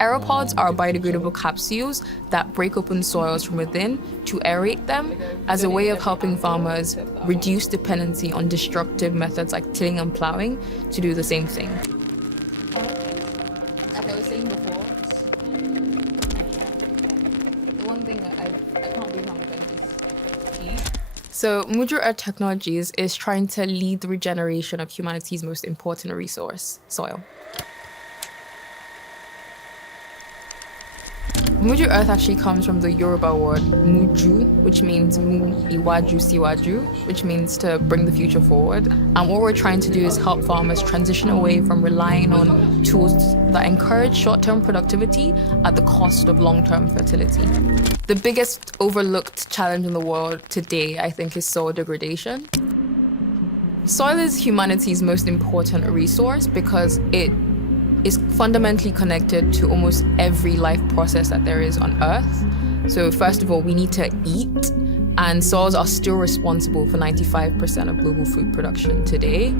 Aeropods are biodegradable capsules that break open soils from within to aerate them as a way of helping farmers reduce dependency on destructive methods like tilling and plowing to do the same thing. Like I was saying before, the one thing that I can't believe how much I just eat. So Muju Earth Technologies is trying to lead the regeneration of humanity's most important resource, soil. Muju Earth actually comes from the Yoruba word Muju, which means Mu Iwaju Siwaju, which means to bring the future forward. And what we're trying to do is help farmers transition away from relying on tools that encourage short-term productivity at the cost of long-term fertility. The biggest overlooked challenge in the world today, I think, is soil degradation. Soil is humanity's most important resource because it is fundamentally connected to almost every life process that there is on Earth. So first of all, we need to eat, and soils are still responsible for 95% of global food production today.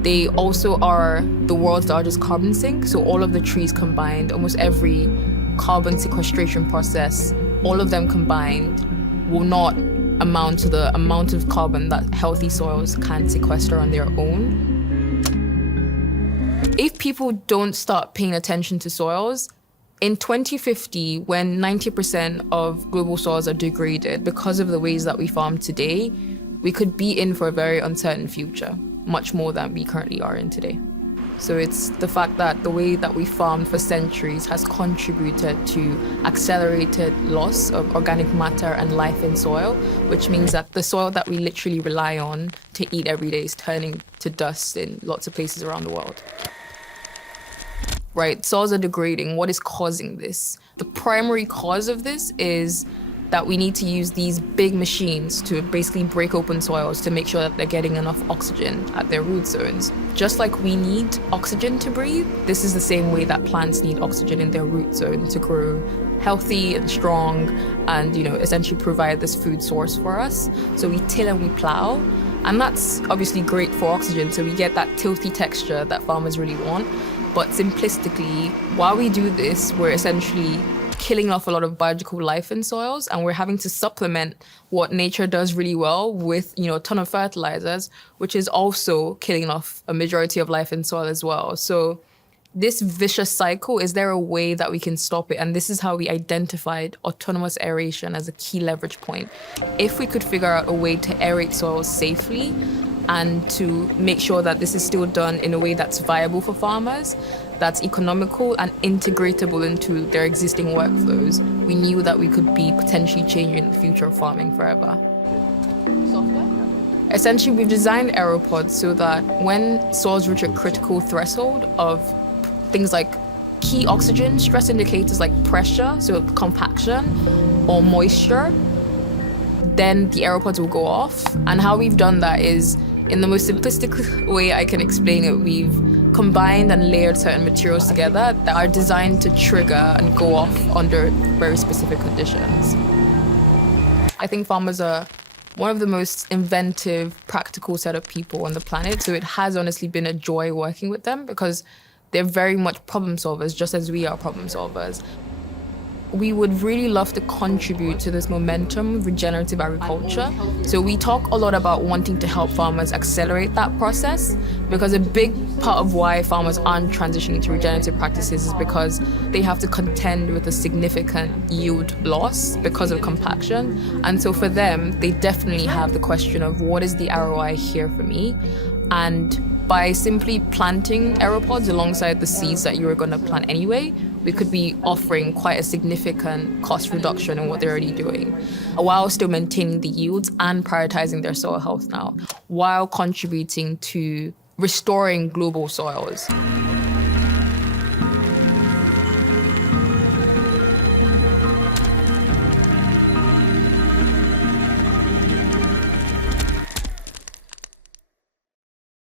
They also are the world's largest carbon sink, so all of the trees combined, almost every carbon sequestration process, all of them combined will not amount to the amount of carbon that healthy soils can sequester on their own. If people don't start paying attention to soils, in 2050, when 90% of global soils are degraded because of the ways that we farm today, we could be in for a very uncertain future, much more than we currently are in today. So it's the fact that the way that we farmed for centuries has contributed to accelerated loss of organic matter and life in soil, which means that the soil that we literally rely on to eat every day is turning to dust in lots of places around the world. Right, soils are degrading. What is causing this? The primary cause of this is that we need to use these big machines to basically break open soils to make sure that they're getting enough oxygen at their root zones. Just like we need oxygen to breathe, this is the same way that plants need oxygen in their root zone to grow healthy and strong and, essentially provide this food source for us. So we till and we plow, and that's obviously great for oxygen, so we get that tilthy texture that farmers really want. But simplistically, while we do this, we're essentially killing off a lot of biological life in soils, and we're having to supplement what nature does really well with, a ton of fertilizers, which is also killing off a majority of life in soil as well. So this vicious cycle, is there a way that we can stop it? And this is how we identified autonomous aeration as a key leverage point. If we could figure out a way to aerate soils safely, and to make sure that this is still done in a way that's viable for farmers, that's economical and integratable into their existing workflows, we knew that we could be potentially changing the future of farming forever. Software? Essentially, we've designed Aeropods so that when soils reach a critical threshold of things like key oxygen stress indicators like pressure, so compaction, or moisture, then the Aeropods will go off. And how we've done that is, in the most simplistic way I can explain it, we've combined and layered certain materials together that are designed to trigger and go off under very specific conditions. I think farmers are one of the most inventive, practical set of people on the planet. So it has honestly been a joy working with them because they're very much problem solvers, just as we are problem solvers. We would really love to contribute to this momentum of regenerative agriculture. So we talk a lot about wanting to help farmers accelerate that process, because a big part of why farmers aren't transitioning to regenerative practices is because they have to contend with a significant yield loss because of compaction. And so for them, they definitely have the question of, what is the ROI here for me? And by simply planting Aeropods alongside the seeds that you were going to plant anyway, we could be offering quite a significant cost reduction in what they're already doing, while still maintaining the yields and prioritizing their soil health now, while contributing to restoring global soils.